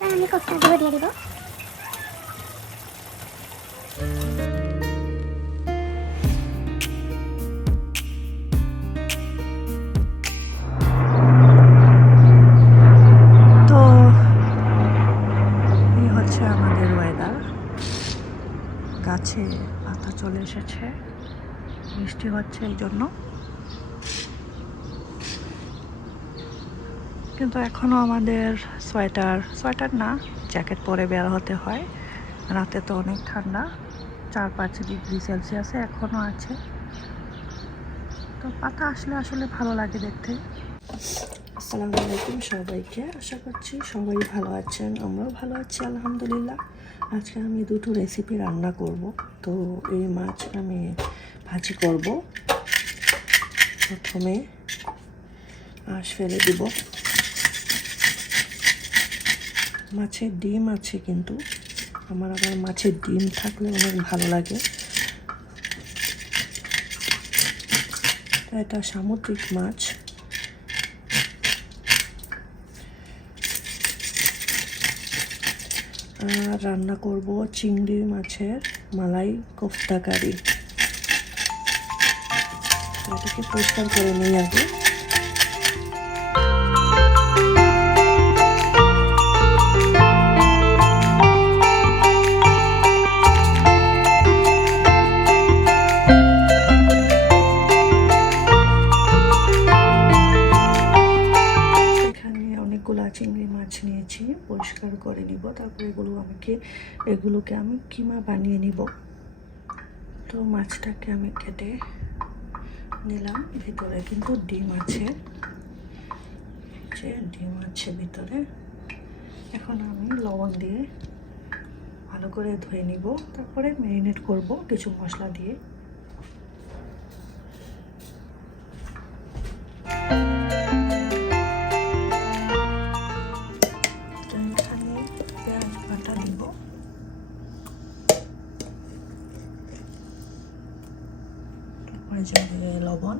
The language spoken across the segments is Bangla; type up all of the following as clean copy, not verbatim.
আমি কোফতাগুলো দিয়ে দিব। তো এই হচ্ছে আমাদের ওয়েদার, গাছে পাতা চলে এসেছে, বৃষ্টি হচ্ছে এই জন্য, কিন্তু এখনো আমাদের সোয়েটার না, জ্যাকেট পরে বের হতে হয়। রাতে তো অনেক ঠান্ডা, 4-5 ডিগ্রি সেলসিয়াসে এখনো আছে। তো পাতা আসলে আসলে ভালো লাগে দেখতে। আসসালামু আলাইকুম সবাইকে, আশা করছি সবাই ভালো আছেন, আমরাও ভালো আছি আলহামদুলিল্লাহ। আজকে আমি দুটো রেসিপি রান্না করব। তো এই মাছ আমি ভাজি করব। প্রথমে আঁশ ফেলে দিব। মাছের ডিম আছে, কিন্তু আমার আবার মাছের ডিম থাকলে অনেক ভালো লাগে। এটা সামুদ্রিক মাছ। আর রান্না করব চিংড়ি মাছের মালাই কোফতা কারি। এটাকে পরিষ্কার করে নিই আগে। চিংড়ি মাছ নিয়েছি, পরিষ্কার করে নিব। তারপর এগুলোকে আমি কিমা বানিয়ে নিব। তো মাছটাকে আমি কেটে নিলাম। ভিতরে কিন্তু ডিম আছে, ডিম আছে ভিতরে। এখন আমি লবণ দিয়ে ভালো করে ধুয়ে নিব, তারপরে ম্যারিনেট করব কিছু মশলা দিয়ে। যাবে লবণ,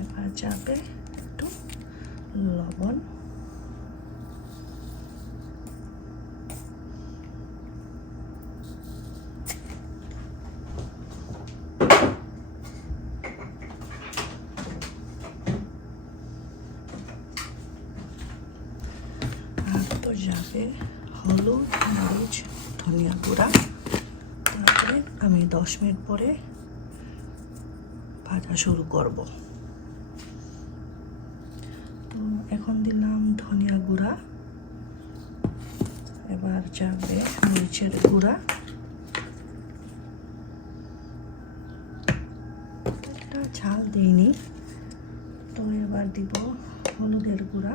এবার যাবে একটু লবণ, আর তো যাবে হলুদ, মরিচ, ধনিয়া গুঁড়া। তারপরে আমি 10 মিনিট পরে ভাজা শুরু করব। তো এখন দিলাম ধনিয়া গুঁড়া, এবার যাবে মরিচের গুঁড়া, একটা ঝাল দিইনি। তো এবার দিব হলুদের গুঁড়া,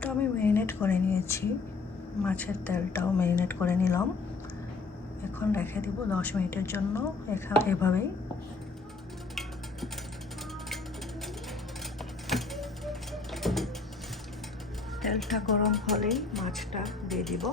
তো আমি ম্যারিনেট করে নিয়েছি, মাছের তেলটাও ম্যারিনেট করে নিলাম। এখন রেখে দিব 10 মিনিটের জন্য এভাবেই। তেলটা গরম হলেই মাছটা দিয়ে দিব।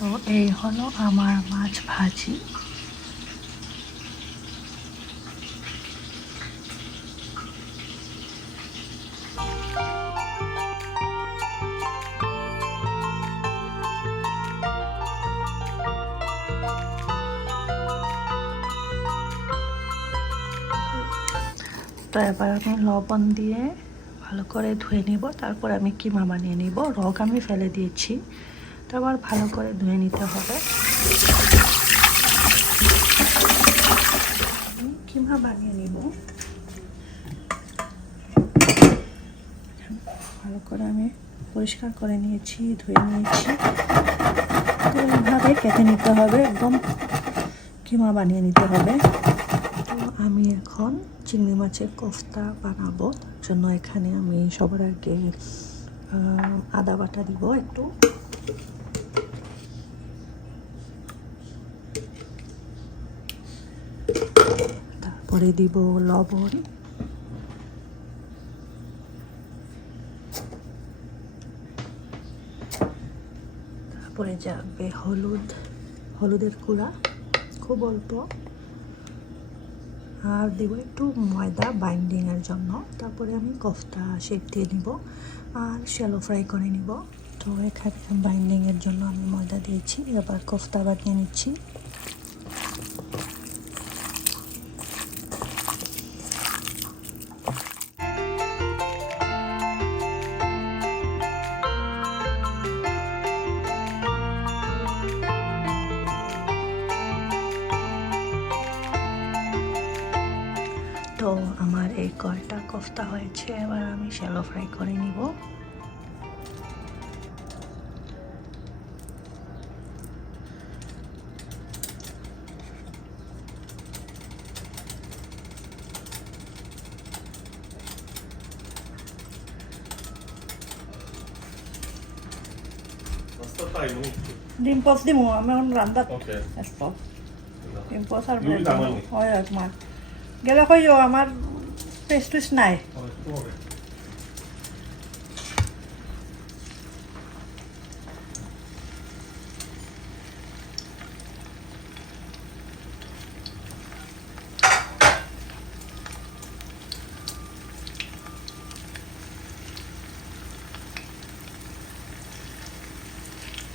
তো এই হলো আমার মাছ ভাজি। তো এবার আমি লবণ দিয়ে ভালো করে ধুয়ে নিব, তারপর আমি কিমা বানিয়ে নিব। রগ আমি ফেলে দিয়েছি, তো আবার ভালো করে ধুয়ে নিতে হবে। কিমা বানিয়ে নিব, ভালো করে আমি পরিষ্কার করে নিয়েছি, ধুয়ে নিয়েছি। তো এইভাবে কেটে নিতে হবে, একদম কিমা বানিয়ে নিতে হবে। তো আমি এখন চিংড়ি মাছের কোফতা বানাবো, তার জন্য এখানে আমি সবার আগে আদা বাটা দিব একটু, তারপরে দিব লবণ, তারপরে যাবে হলুদের গুঁড়া খুব অল্প, আর দিব একটু ময়দা বাইন্ডিংয়ের জন্য। তারপরে আমি কোফতা শেপ দিয়ে নিব আর শ্যালো ফ্রাই করে নিব। তো এখানে বাইন্ডিংয়ের জন্য আমি ময়দা দিয়েছি, এবার কোফতা বানিয়ে নিচ্ছি। তো আমার এই কয়টা কোফতা হয়েছে, এবার আমি শ্যালো ফ্রাই করে নিব। ডিম পচ দিমু আমি এখন রান্দাত আসব। ডিম পচ আর হয় একমার গেলে কইও আমার পেস্টুস নাই।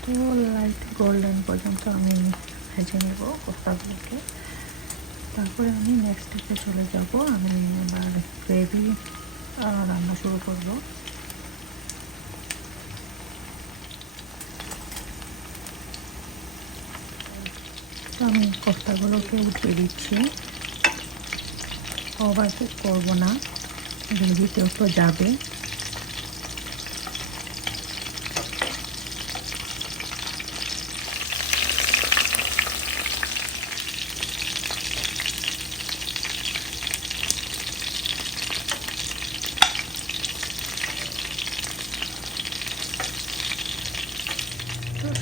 তো লাইট গোল্ডেন পর্যন্ত আমি ভেজে নেব কোফতাগুলোকে। তারপরে আমি নেক্সট স্টেপে চলে যাব, আমি এবার গ্রেভি রান্না শুরু করব। তো আমি কোফতাগুলোকে উঠিয়ে দিচ্ছি, ওভার কুক করবো না, গ্রেভিতেও তো যাবে।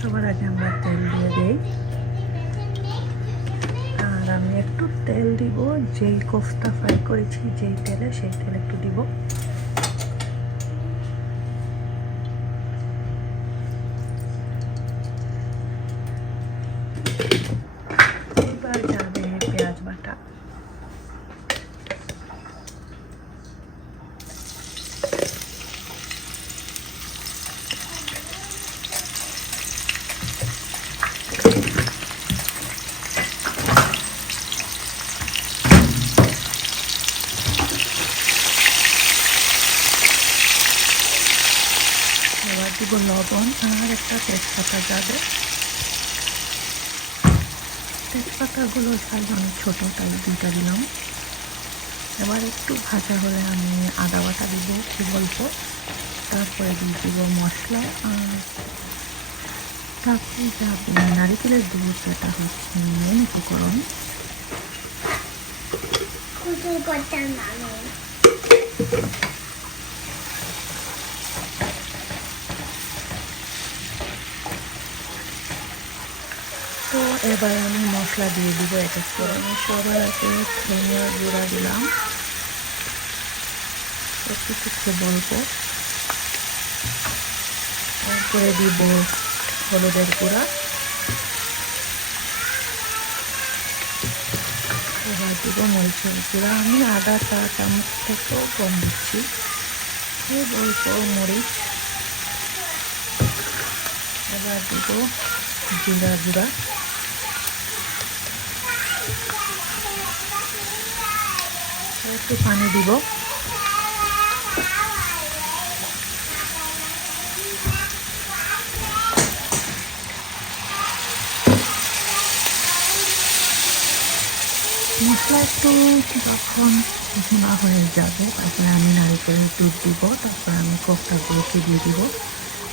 সবার আগে আমরা তেল দিয়ে দিই, আর আমি একটু তেল দিব যেই কোফতা ফ্রাই করেছি যেই তেলে, সেই তেল একটু দিব। এবার যাবে পেঁয়াজ বাটা, দিব লবণ, আর একটা তেজপাতা যাবে। তেজপাতাগুলো ঝাল অনেক ছোটো, তাই দুইটা দিলাম। এবার একটু ভাজা হলে আমি আদা বাটা দিব খুব অল্প, তারপরে দিয়ে দিব মশলা, আর তারপরে যাবে নারিকেলের দুধ, যেটা হচ্ছে মেন উপকরণ। তো এবার আমি মশলা দিয়ে দিব এক এক করে। আমি সবার আগে ধনিয়ার গুঁড়া দিলাম একটু কিছু বলবো, তারপরে দিব হলুদের গুঁড়া, এবার দিব মরিচের গুঁড়া। আমি আদা চা চামচ থেকেও কম দিচ্ছি, খুব অল্প মরিচ। এবার দিব জিরা গুঁড়া, একটু পানি দিব। মশলা একটু যখন ভুনা হয়ে যাবে তারপরে আমি নারিকেলের দুধ দিব, তারপরে আমি কোফতাগুলোকে দিয়ে দিব।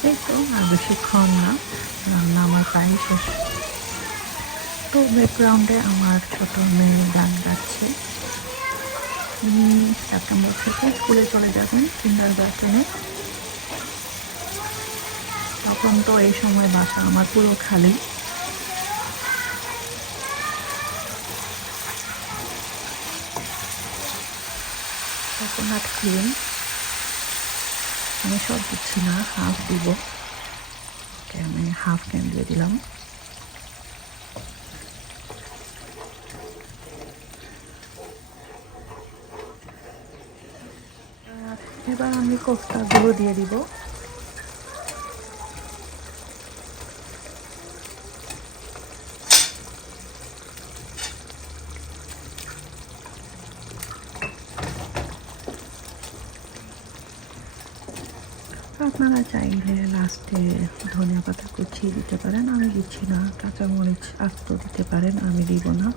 এই তো, আর বেশিক্ষণ না, রান্না আমার প্রায় শেষ। তো ব্যাকগ্রাউন্ডে আমার ছোট মেয়ে গান গাচ্ছে। উনি সেপ্টেম্বর থেকে স্কুলে চলে যাবেন কিন্ডারগার্টেনে। তখন তো এই সময় বাসা আমার পুরো খালি। কোকোনাট ক্রিম আমি সব দিচ্ছি না, হাফ দিব। আমি হাফ ক্যান দিয়ে দিলাম। এবার আমি কোফতাগুলো দিয়ে দিব। আপনারা চাইলে লাস্টে ধনিয়া পাতা কুচিয়ে দিতে পারেন, আমি দিচ্ছি না। কাঁচামরিচ আস্ত দিতে পারেন, আমি দিব না।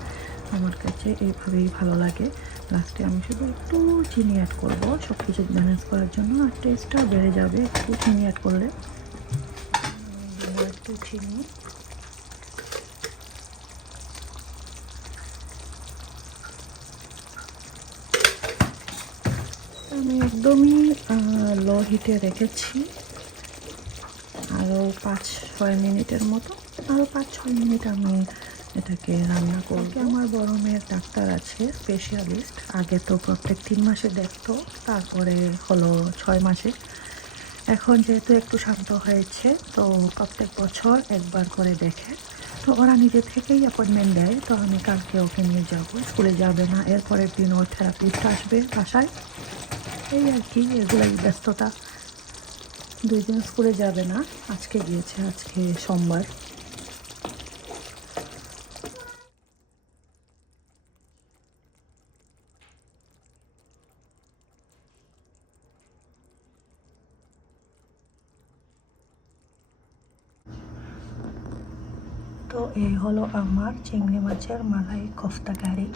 আমার কাছে এইভাবেই ভালো লাগে। লাস্টে আমি শুধু একটু চিনি অ্যাড করবো সব কিছু ব্যালেন্স করার জন্য, আর টেস্টটা বেড়ে যাবে একটু চিনি অ্যাড করলে। একটু চিনি, আমি একদমই লো হিটে রেখেছি। আরও 5-6 মিনিটের মতো, আরও 5-6 মিনিট আমি এটাকে রান্না করব। আমার বড় মেয়ের ডাক্তার আছে, স্পেশালিস্ট। আগে তো প্রত্যেক 3 মাসে দেখতো, তারপরে হলো 6 মাসে। এখন যেহেতু একটু শান্ত হয়েছে, তো প্রত্যেক বছর একবার করে দেখে। তো ওরা নিজে থেকেই অ্যাপয়েন্টমেন্ট দেয়। তো আমি কালকে ওকে নিয়ে যাব, স্কুলে যাবে না। এরপরের দিন ওর থেরাপিস্ট আসবে বাসায়। এই আর কি, এগুলাই ব্যস্ততা। 2 দিন স্কুলে যাবে না, আজকে গিয়েছে, আজকে সোমবার। তো এই হলো আমার চিংড়ি মাছের মালাই কোফতা কারি।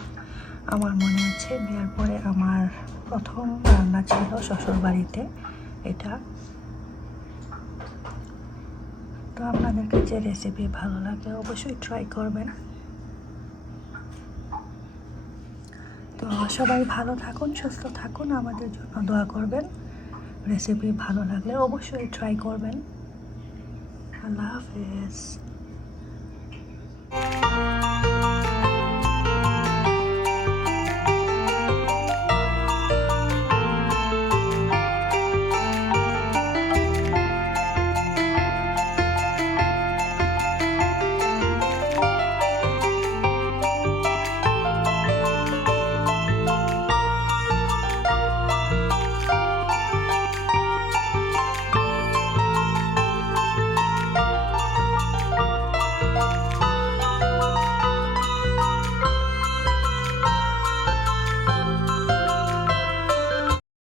আমার মনে আছে বিয়ের পরে আমার প্রথম রান্না ছিল শ্বশুর বাড়িতে এটা। তো আপনাদের কাছে রেসিপি ভালো লাগে অবশ্যই ট্রাই করবেন। তো সবাই ভালো থাকুন, সুস্থ থাকুন, আমাদের জন্য দোয়া করবেন। রেসিপি ভালো লাগলে অবশ্যই ট্রাই করবেন। আল্লাহ হাফেজ।